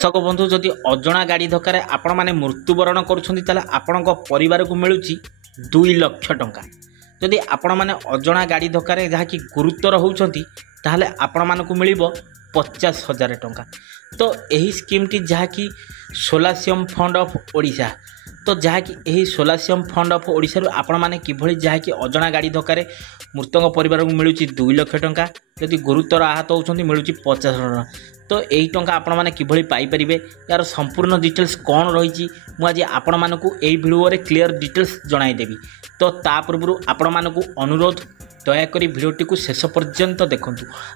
दर्शक बंधु जदि अजणा गाड़ी धक्कार आपण मैंने मृत्युवरण कर परिवार को मिलूँ 2 लाख टंका। जदि आपण मैंने अजणा गाड़ी धक्कार जहाँकि गुरुतर होती आपण मानक मिल 50,000 टंका। तो यही स्कीम टी जहाँकि सोलासियम फंड ऑफ ओडिशा तो जहाँकि यही सोलासियम फंड ऑफ ओडिशा आपण मैंने किभली जहाँकि अजणा गाड़ी धक्कार मृतक परिवार को मिलूँ 2 लाख टंका। जदि गुरुतर आहत होती मिलूँ 50,000 टंका। तो यही टंका आपण मैंने किभली पाइपर यार संपूर्ण डिटेल्स कौन रही मुझे आपण मानक यही भिडियो क्लीयर डिटेल्स जनईदेवी। तो ता पूर्व आपण मानक अनुरोध दयाकोरी भिडियोटी को शेष पर्यंत देखूँ।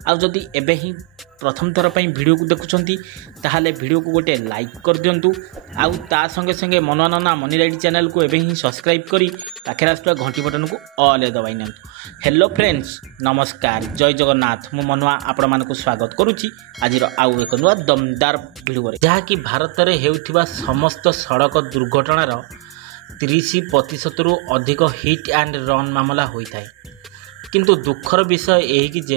आउ जदि एबे ही प्रथम थर पर भिडियो को देखुंती ताहले भिडियो को गोटे लाइक कर दिंतु। आउ ता संगे संगे मनोनना मनी राइड चैनल को एबे ही सब्सक्राइब करी पाखे आसुवा घंटी बटन को ऑल दबाई नियंतु। हेलो फ्रेंड्स नमस्कार जय जगन्नाथ मु मनुआ आपण मानक स्वागत करुच्ची आज आउ एक नुआ दमदार भिडियो जहाँकि भारत में हेउथिबा समस्त सड़क दुर्घटनार 30% रु अधिक हिट एंड रन मामला होता है। किंतु दुखर विषय यही कि जे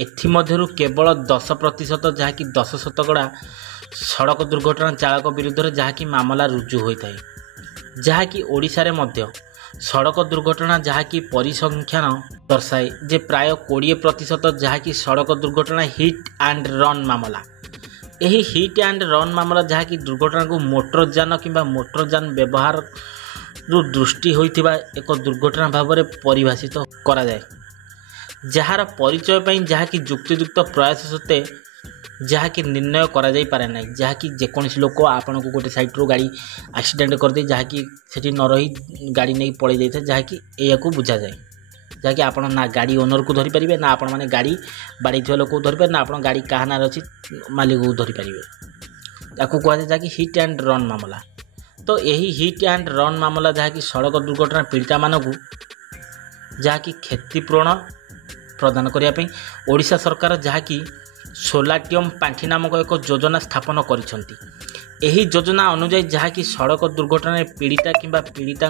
एथिमध्यरु केवल 10% जहाँकि 10% सड़क दुर्घटना चालक विरुद्ध जहाँकि मामला रुजु होता है। जहाँकि ओडिशा रे मध्य सड़क दुर्घटना जहाँकि परिसंख्यान दर्शाए जे प्राय 20% जहाँकि सड़क दुर्घटना हिट एंड रन मामला। यही हिट एंड रन मामला जहाँकि दुर्घटना को मोटरजान किंबा मोटरजान व्यवहार दृष्टि होइथिबा एक दुर्घटना भाव में परिभाषित करा जाए। जार परिचय पाई जहाँकि युक्तियुक्त प्रयास सत्ते जहाँकि निर्णय करा जाई पारे ना। जहाँकि जेकोसी लोक आपन को गोटे साइड रो गाड़ी एक्सीडेंट कर दे जहाँकि सेठी न रही गाड़ी नहीं पड़े जाए जहाँकि या बुझा जाए। जहाँकि आपन ना गाड़ी ओनर को धरी पारे ना आपण माने गाड़ी बाड़ी थोड़ा लोक धरी पारे ना आपण गाड़ी क्या ना अच्छी मालिक को धरी पारे। याकू कह जहाँकि हिट एंड रन मामला। तो यही हिट एंड रन मामला जहाँकि सड़क दुर्घटना पीड़िता मानक जहाँकि क्षतिपूरण प्रदान करने ओडिशा सरकार जहाँकि सोलाटियम पांठी नामक एक योजना स्थापन करिसेंती। एही योजना अनुसार जहाँकि सड़क दुर्घटना पीड़िता किंबा पीड़िता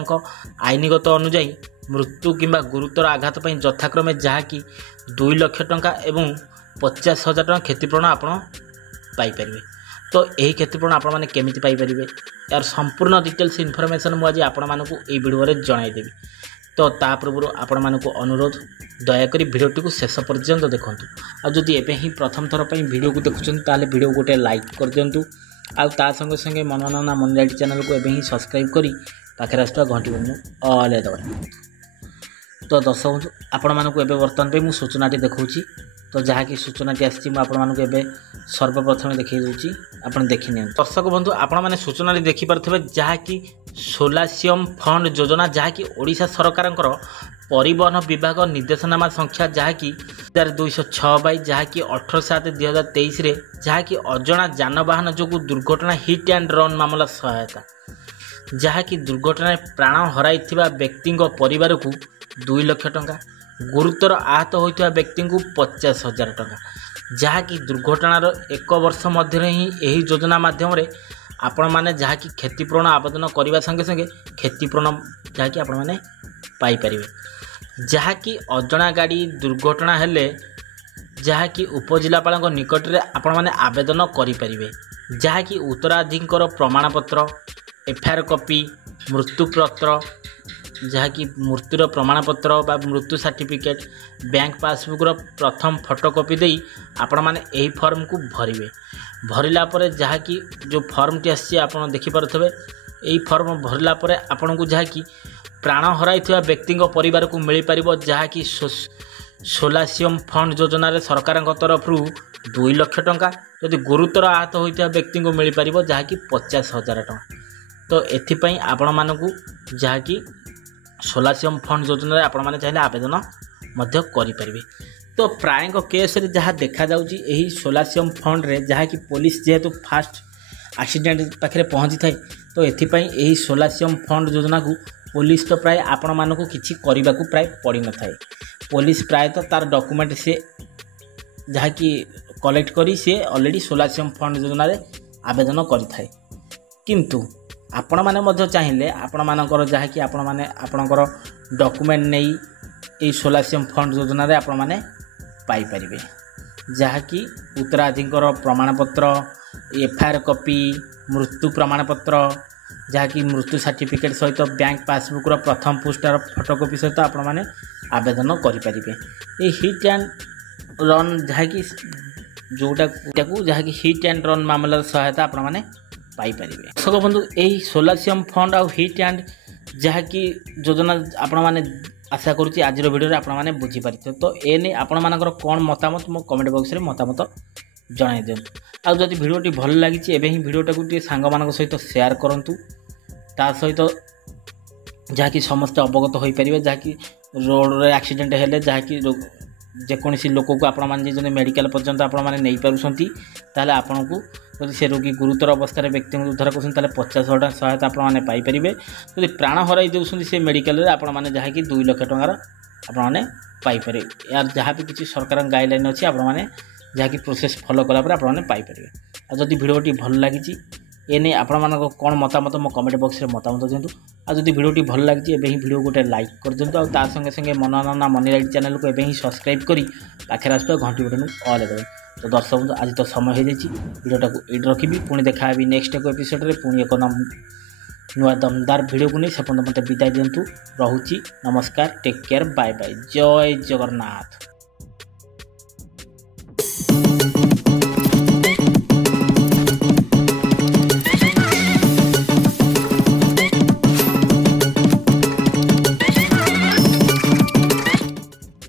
आईनगत अनुजाई मृत्यु किंबा गुरुतर आघात पर यथाक्रमे जहाँकि 2 लाख टंका एवं 50,000 टंका क्षतिपूरण आपण पाइपर। तो यही क्षतिपूरण आपण माने केमिति पाइपर यार संपूर्ण डिटेल्स इनफॉरमेशन मुझे आपण मानक ये वीडियो जनईदेवी। तो ता पूर्व आपण मानक अनुरोध दयाकोरी भिडियोटी को शेष पर्यंत देखूँ। आ जदि एबे ही प्रथम थर पर वीडियो को देखुं ताले वीडियो गोटे लाइक कर दिंतु। आउ ता संगे संगे मनोनना मनी राइड चैनल को एबे ही सब्सक्राइब करी पाखे आसुवा घंटी बटन ऑल दबाई। तो दर्शक आपण मानक एबे वर्तमान पे मु सूचनाटी देखौची। तो जहाँकि सूचनाटी आसी मुझे सर्वप्रथम देखी दूसरी आप देखी नि। दर्शक बंधु आपण मैंने सूचना देखिपे जहाँकि सोलासियम फंड योजना जहाँकि ओडिशा सरकार परिवहन विभाग निर्देशनामा संख्या जहाँकि 1206 जहाँकि 18/7/2023 जहाँकि अजणा जानवाहन जो दुर्घटना हिट एंड रन मामला सहायता जहाँकि दुर्घटना प्राण हराई व्यक्ति परिवार को 2 लाख टंका गुरुतर आहत होता व्यक्ति को 50,000 टंका। जहाँकि दुर्घटनार 1 वर्ष मध्य ही यही योजना माध्यम आपण मैंने जहाँकि क्षतिपूरण आवेदन करने संगे संगे क्षतिपूरण जहाँकि आपण मैंने पाइपर। जहाँकि अजणा गाड़ी दुर्घटना हेले जहाँकि उपजिलापाल निकट में आपण मैंने आवेदन करें। जहाँकि उत्तराधिकर प्रमाणपत्र एफआईआर कॉपी मृत्युपत्र जहाँकि मृत्युर प्रमाणपत्र बा मृत्यु सर्टिफिकेट बैंक पासबुक्र प्रथम फोटोकॉपी दे आपण मैंने यही फॉर्म को भरवे। भरला जहाँकि जो फॉर्म टी आसी आप देखिपे यही फॉर्म भरला आपण को जहाँकि प्राण हराई व्यक्ति परिवार को मिल पार जहाँकि सोलासियम फंड योजना सरकार तरफ 2 लाख टंका यदि गुरुतर आहत होता व्यक्ति को मिल पार जहाँकि 50,000 टंका। तो एथिपाई आपण मानकू जहाँकि सोलासियम फंड योजना आपण मैंने चाहिए आवेदन मध्य करें। तो प्राय केस रे जहाँ देखा जाउची यही सोलासियम फंड रे जहाँ कि पुलिस जेहेतु फास्ट एक्सीडेंट पाखे पहुँची थाए तो एथिपाई यही सोलासियम फंड योजना को पुलिस तो प्राय आपण मानक किछि करने को प्राय पड़ न थाए। पुलिस प्रायतः तार डॉक्यूमेंट से जहाँ कि कलेक्ट करी से ऑलरेडी सोलासियम फंड योजना रे आवेदन करिथाए। किंतु आपण माने मध्य चाहिए आपण मानकर जहाँ कि आपण माने आपणकर डॉक्यूमेंट नहीं ये सोलासियम फंड योजना रे आपण माने पाई परिबे। जहाँकि उत्तराधिकर प्रमाणपत्र एफआईआर कॉपी मृत्यु प्रमाणपत्र जहाँकि मृत्यु सर्टिफिकेट सहित बैंक पासबुक्र प्रथम पृष्ठार फोटोकॉपी सहित आपण मैंने आवेदन करेंगे। ये हिट एंड रन जहाँकि जोटा जहाँकि हिट एंड रन मामलार सहायता आपण मैंने पाइपर। दर्शक बंधु यही सोलासियम फंड आउ हिट एंड जहाँकि योजना आपण मैंने आशा करुँच आज भिडियो आपण मैंने बुझीपारे। तो एने आपण मानकर कौन मतामत मो कमेंट बॉक्स में मतामत जणाई दिंतु। आ जदि भिडियोटी भल लगी एवं ही भिडियोटा को सांग मान सहित सेयार करूँ ता सहित जहाँकि समस्त अवगत हो पारे जहाँकि रोड रे एक्सीडेंट हेले जहाँकि जेकोसी लोक को आपण मैंने मेडिकल पर्यंत आपण मैंने नहीं पार्टी ताले आपण को जब से रोगी गुरुतर अवस्था व्यक्ति उद्धार कर 50,000 सहायता आपने पाइपर। जब प्राण हर से मेडिकल आपण मैंने जहाँकि 2 लाख टंकार आपने पाइपर। यार जहाँ भी किसी सरकार गाइडलाइन अच्छी आपण मैंने जहाँकि प्रोसेस फॉलो कलापर आपने पाइपर। जदि भिडियोटी भल लगी एने आपण मान कौन मतामत मो कमेंट बॉक्स में मतामत दिंतु। आ जदि भिडियोटी भल लगी एवं ही भिडियो गोटे लाइक कर दिंतु। आ संगे संगे मनोरंजन मनी राइट चैनल को एवं ही सब्सक्राइब करी पाखे आस घंटी बटन ऑल देवे। तो दर्शक आज तो समय हो जाए भिडियोटा को ये रखी पुणी देखा नेक्स्ट एक एपिसोड रे पुणी एक नुआ दमदार भिडियो को नहीं से मत विदाय दिंतु। रोची नमस्कार टेक केयर बाय बाय जय जगन्नाथ।